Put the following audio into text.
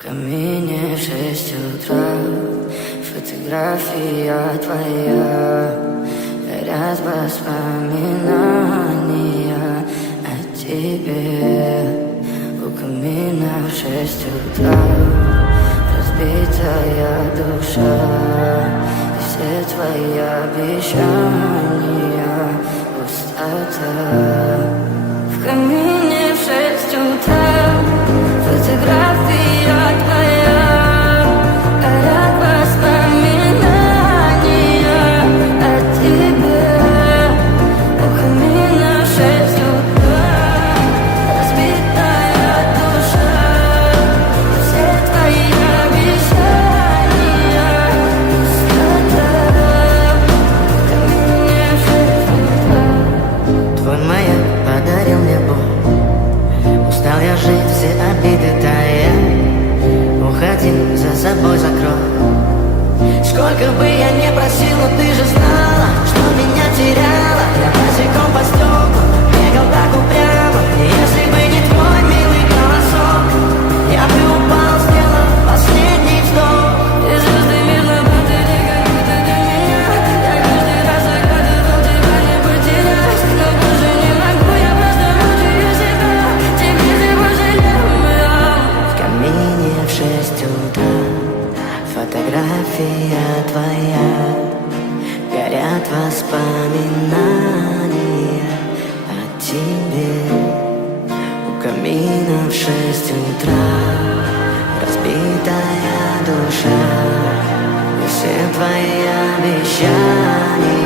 В камине в 6 утра, фотография твоя, горят воспоминания о тебе. У камина в 6 утра, разбитая душа, и все твои обещания пустота. В камине в 6 утра, фотография твоя, горят воспоминания о тебе. У камина в 6 утра, разбитая душа, и все твои обещания пустота. В камине в 6 утра. Твой маяк подарил мне боль. Устал я жить, все обиды тая. Уходи, за собой закрой. Сколько бы я не просил, но ты же знала, что меня теряла. Я босиком по стеклу бегал так упрямо. И если бы не твой милый голосок, я бы упал, сделал последний вздох. И звезды мирно будили, как будто для меня. Я каждый раз загадывал тебя не потерять, но больше не могу, я просто мучаю себя. Тебе же пожалел. В камине в 6 утра, фотография твоя, горят воспоминания о тебе. У камина в 6 утра, разбитая душа, и все твои обещания